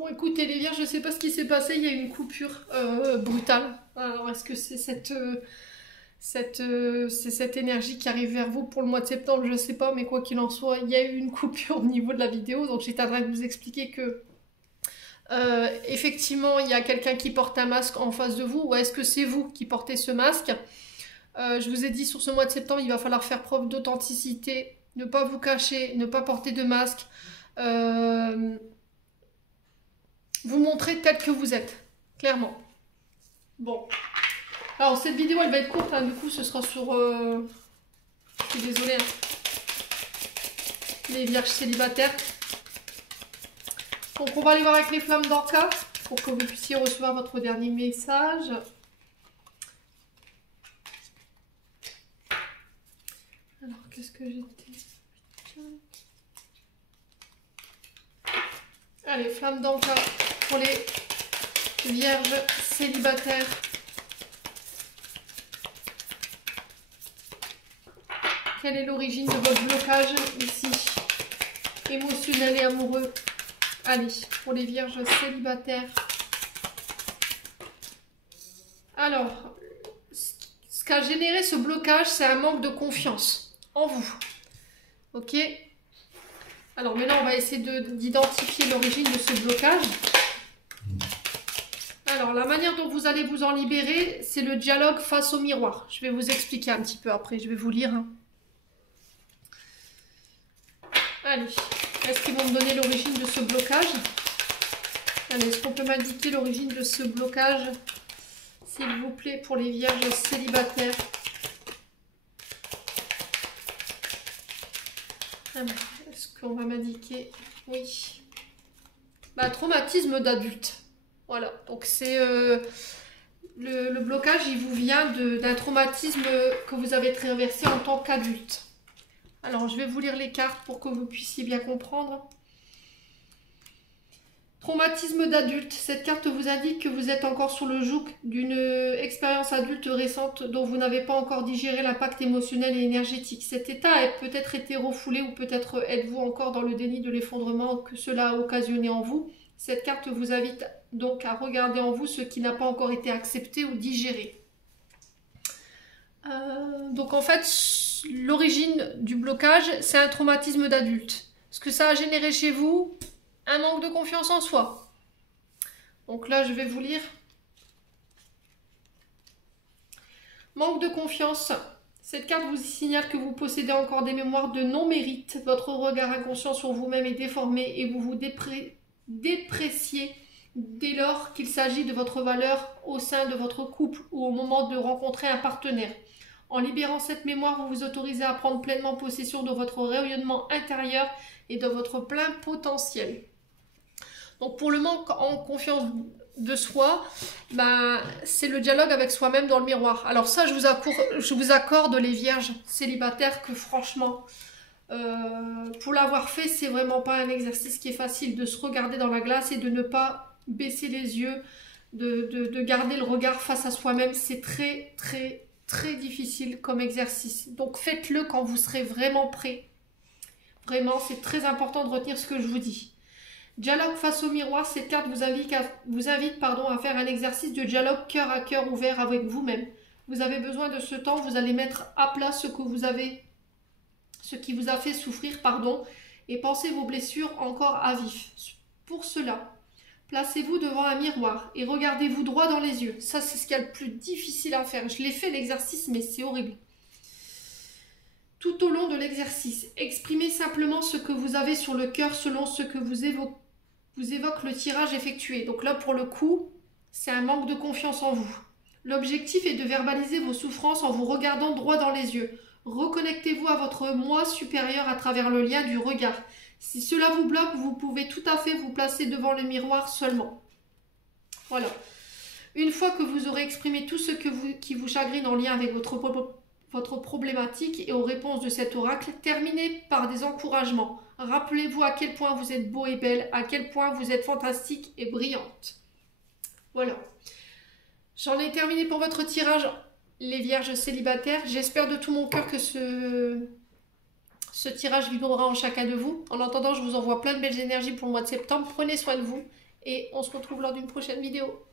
Bon, écoutez les vierges, je ne sais pas ce qui s'est passé, il y a eu une coupure brutale. Alors, est-ce que c'est cette énergie qui arrive vers vous pour le mois de septembre? Je ne sais pas, mais quoi qu'il en soit, il y a eu une coupure au niveau de la vidéo. Donc, j'étais en train de vous expliquer que, effectivement, il y a quelqu'un qui porte un masque en face de vous, ou est-ce que c'est vous qui portez ce masque? Je vous ai dit, sur ce mois de septembre, il va falloir faire preuve d'authenticité, ne pas vous cacher, ne pas porter de masque. Vous montrer tel que vous êtes, clairement. Bon. Alors, cette vidéo, elle va être courte, hein, du coup, ce sera sur... Je suis désolée. Hein. Les vierges célibataires. Donc, on va aller voir avec les flammes d'Orca pour que vous puissiez recevoir votre dernier message. Alors, qu'est-ce que j'étais... Allez, flammes d'Orca pour les vierges célibataires. Quelle est l'origine de votre blocage ici, émotionnel et amoureux? Allez, pour les vierges célibataires. Alors, ce qu'a généré ce blocage, c'est un manque de confiance en vous. Ok? Alors maintenant, on va essayer d'identifier l'origine de ce blocage. Alors, la manière dont vous allez vous en libérer, c'est le dialogue face au miroir. Je vais vous expliquer un petit peu après, je vais vous lire. Hein. Allez, est-ce qu'ils vont me donner l'origine de ce blocage? Allez, est-ce qu'on peut m'indiquer l'origine de ce blocage, s'il vous plaît, pour les vierges célibataires? Est-ce qu'on va m'indiquer? Oui. Bah, traumatisme d'adulte. Voilà, donc c'est le blocage, il vous vient d'un traumatisme que vous avez traversé en tant qu'adulte. Alors, je vais vous lire les cartes pour que vous puissiez bien comprendre. Traumatisme d'adulte. Cette carte vous indique que vous êtes encore sous le joug d'une expérience adulte récente dont vous n'avez pas encore digéré l'impact émotionnel et énergétique. Cet état a peut-être été refoulé ou peut-être êtes-vous encore dans le déni de l'effondrement que cela a occasionné en vous. Cette carte vous invite donc à regarder en vous ce qui n'a pas encore été accepté ou digéré. Donc en fait, l'origine du blocage, c'est un traumatisme d'adulte. Ce que ça a généré chez vous, un manque de confiance en soi. Donc là, je vais vous lire. Manque de confiance. Cette carte vous signale que vous possédez encore des mémoires de non-mérite. Votre regard inconscient sur vous-même est déformé et vous vous dépréciez dès lors qu'il s'agit de votre valeur au sein de votre couple ou au moment de rencontrer un partenaire. En libérant cette mémoire, vous vous autorisez à prendre pleinement possession de votre rayonnement intérieur et de votre plein potentiel. Donc pour le manque en confiance de soi, ben, c'est le dialogue avec soi-même dans le miroir. Alors ça, je vous accorde les vierges célibataires que franchement, pour l'avoir fait, c'est vraiment pas un exercice qui est facile de se regarder dans la glace et de ne pas baisser les yeux, de garder le regard face à soi-même. C'est très très très difficile comme exercice. Donc faites-le quand vous serez vraiment prêt. Vraiment, c'est très important de retenir ce que je vous dis. Dialogue face au miroir, cette carte vous invite à faire un exercice de dialogue cœur à cœur ouvert avec vous-même. Vous avez besoin de ce temps, vous allez mettre à plat ce qui vous a fait souffrir, et pensez vos blessures encore à vif. Pour cela, placez-vous devant un miroir et regardez-vous droit dans les yeux. Ça, c'est ce qu'il y a le plus difficile à faire. Je l'ai fait l'exercice, mais c'est horrible. Tout au long de l'exercice, exprimez simplement ce que vous avez sur le cœur selon ce que vous évoque le tirage effectué. Donc là, pour le coup, c'est un manque de confiance en vous. L'objectif est de verbaliser vos souffrances en vous regardant droit dans les yeux. Reconnectez-vous à votre moi supérieur à travers le lien du regard. Si cela vous bloque, vous pouvez tout à fait vous placer devant le miroir seulement. Voilà. Une fois que vous aurez exprimé tout ce qui vous chagrine en lien avec votre problématique et aux réponses de cet oracle, terminez par des encouragements. Rappelez-vous à quel point vous êtes beau et belle, à quel point vous êtes fantastique et brillante. Voilà. J'en ai terminé pour votre tirage, les vierges célibataires. J'espère de tout mon cœur que ce tirage vibrera en chacun de vous. En attendant, je vous envoie plein de belles énergies pour le mois de septembre. Prenez soin de vous et on se retrouve lors d'une prochaine vidéo.